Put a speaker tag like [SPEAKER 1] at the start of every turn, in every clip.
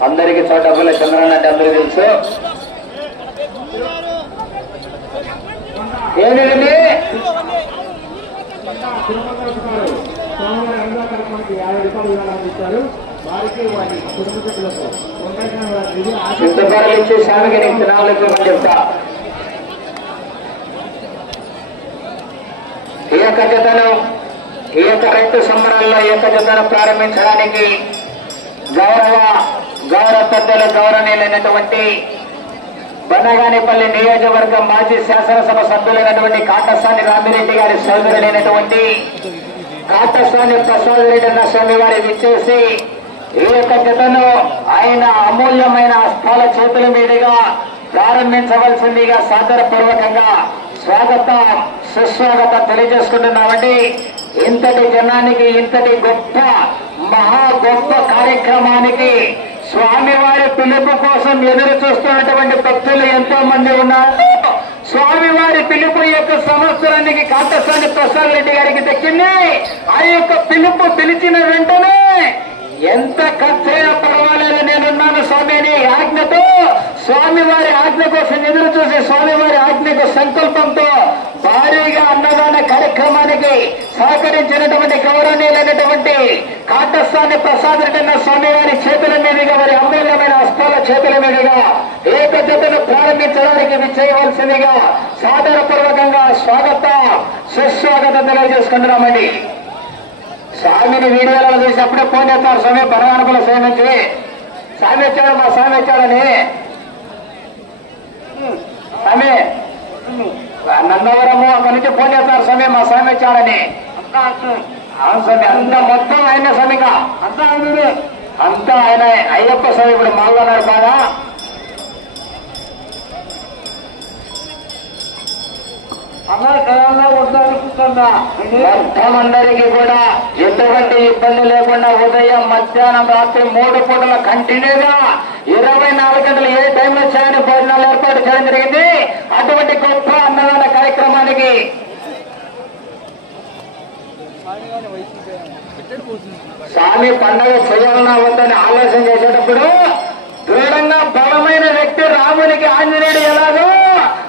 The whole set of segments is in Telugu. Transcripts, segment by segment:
[SPEAKER 1] అందరికి చోటపల్లి చంద్రన్న అంటే అందరికీ తెలుసు. ఏమిటండి?
[SPEAKER 2] సోమవారం
[SPEAKER 1] ఇచ్చి స్వామికి చెప్తా. ఈ యొక్క జతను ఈ యొక్క రైతు సంబరాల్లో ఈ యొక్క జతను ప్రారంభించడానికి గౌరవ గౌరవ పెద్దలు గౌరవనీయులైనటువంటి బనగానేపల్లి నియోజకవర్గం మాజీ శాసనసభ సభ్యులైనటువంటి కాటస్వామి రామిరెడ్డి గారి సోదరుడైనటువంటి కాటస్వామి ప్రసాద్ రెడ్డి అన్న స్వామి వారి విచ్చేసి ఈ యొక్క జతను ఆయన అమూల్యమైన అస్థాల చేతుల మీదుగా ప్రారంభించవలసిందిగా సాదరపూర్వకంగా స్వాగతం సుస్వాగతం తెలియజేసుకుంటున్నామండి. ఇంతటి జనానికి ఇంతటి గొప్ప మహా గొప్ప కార్యక్రమానికి స్వామివారి పిలుపు కోసం ఎదురు చూస్తున్నటువంటి భక్తులు ఎంతో మంది ఉన్నారు. స్వామివారి పిలుపు యొక్క సంవత్సరానికి కాటసాని ప్రసాద్ రెడ్డి గారికి దక్కింది. ఆ యొక్క పిలుపు పిలిచిన వెంటనే ఎంత ఖర్చైనా పర్వాలేదు నేనున్నాను స్వామి అనే ఆజ్ఞతో స్వామివారి ఆజ్ఞ కోసం ఎదురు చూసి స్వామివారి ఆజ్ఞకు సంకల్పంతో భారీగా అన్నదాన కార్యక్రమానికి సహకరించినటువంటి గౌరవనీయులైనటువంటి కాటస్వామి ప్రసాద్ రెడ్డి స్వామివారి చేతుల మీదుగా వారి అమూల్యమైన హస్తాల చేతుల మీదుగా ఏ పద్ధతిని ప్రారంభించడానికి ఇది చేయవలసిందిగా సాదరపూర్వకంగా స్వాగత సుస్వాగతం తెలియజేసుకుంటున్నామండి. స్వామిని వీడియోలలో చూసినప్పుడే ఫోన్ చేస్తారు స్వామి బనగానపల్లి స్వామి నుంచి. స్వామి వచ్చాడు మా స్వామి వచ్చాడని స్వామి నందవరము అక్కడి నుంచి ఫోన్ చేస్తారు స్వామి మా అవును స్వామి అంతా మొత్తం ఆయన స్వామిగా అంతా ఆయన అంతా ఆయన. అయ్యప్ప స్వామి ఇప్పుడు ఉన్నారు బాగా. మొత్తం అందరికీ కూడా ఎటువంటి ఇబ్బంది లేకుండా ఉదయం మధ్యాహ్నం రాత్రి మూడు పూటల కంటిన్యూగా ఇరవై నాలుగు గంటలు ఏ టైంలో చేయని భోజనాలు ఏర్పాటు చేయడం జరిగింది? అటువంటి గొప్ప అన్నదాన కార్యక్రమానికి స్వామి పండగ చేయాలన్నా వద్దని ఆలోచన చేసేటప్పుడు దృఢంగా బలమైన వ్యక్తి రామునికి ఆంజనేయుడు ఎలాగో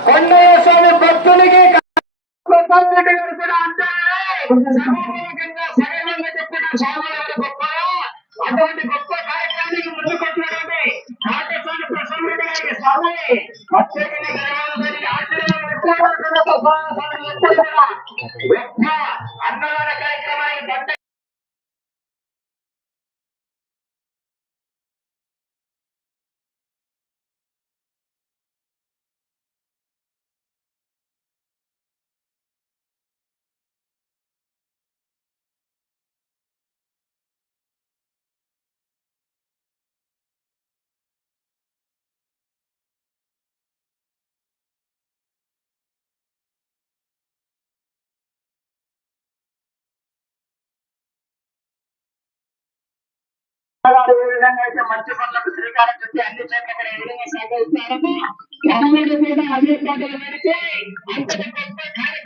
[SPEAKER 1] కొండయ్య స్వామి భక్తునికి అటువంటి గొప్ప కార్యక్రమానికి ముందుకొచ్చినటువంటి అన్నదాన కార్యక్రమానికి దండ ఏ విధంగా అయితే మంచి పనులకు శ్రీకారం చుట్టి అన్ని చోట్ల కూడా ఏ విధంగా అన్ని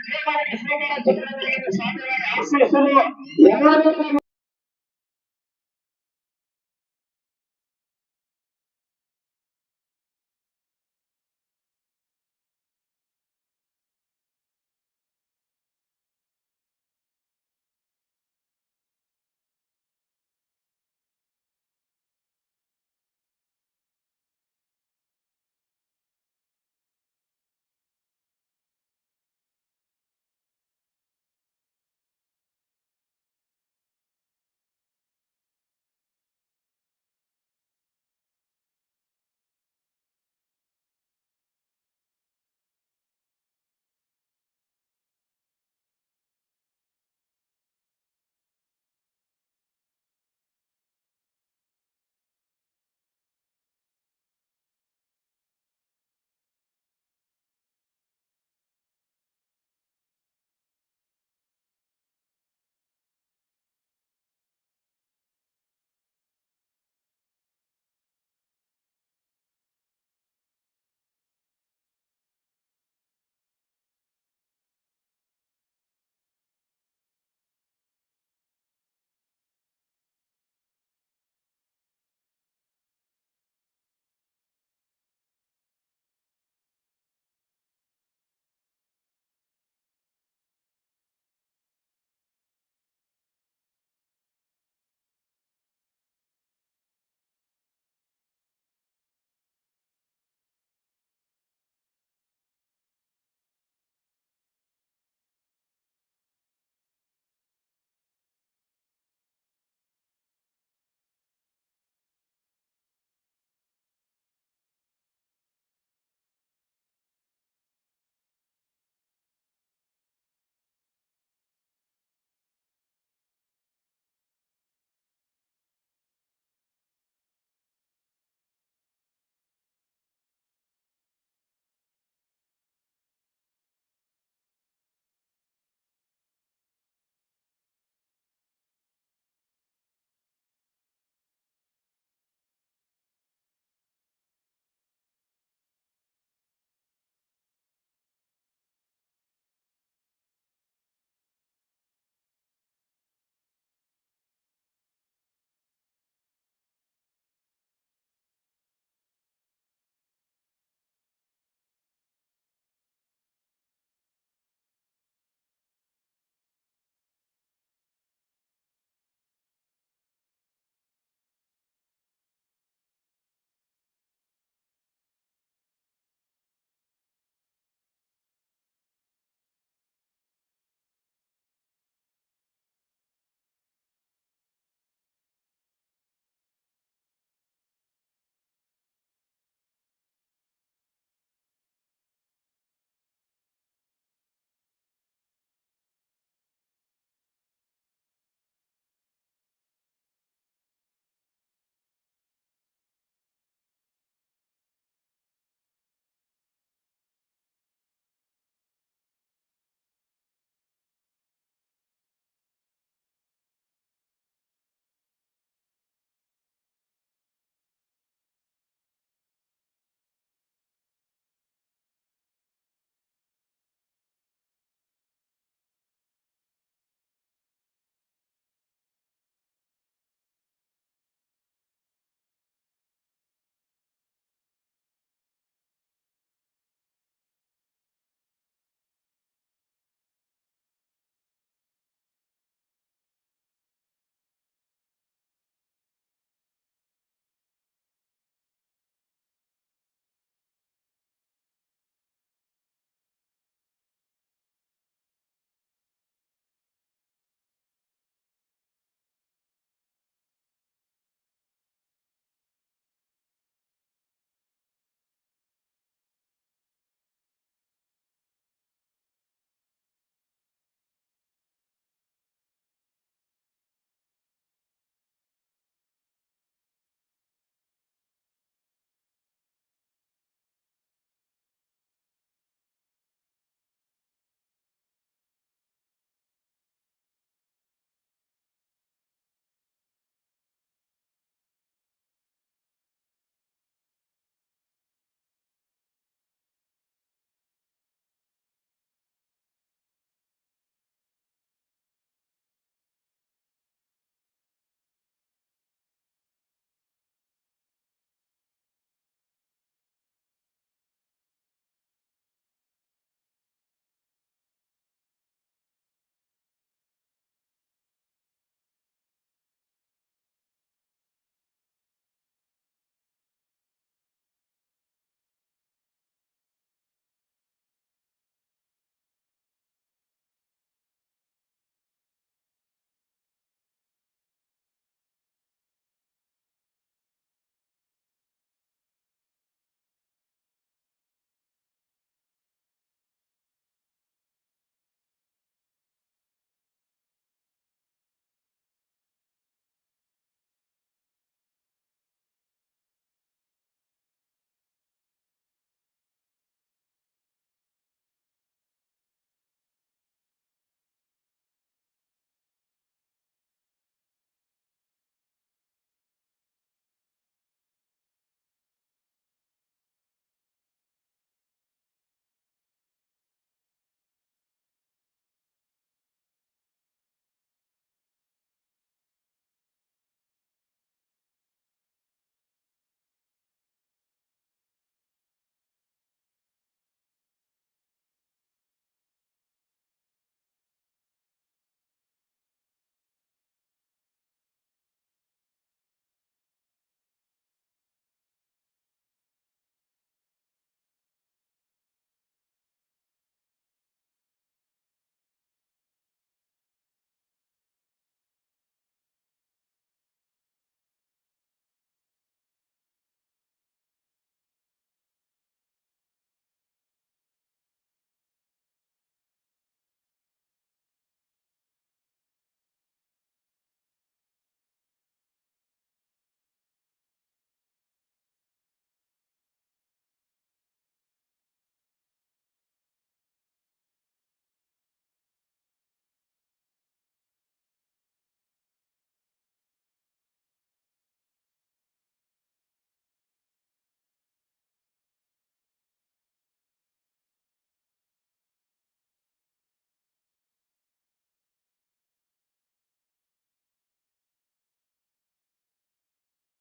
[SPEAKER 1] శ్రీకారం చుట్టడం ఆశీస్సులు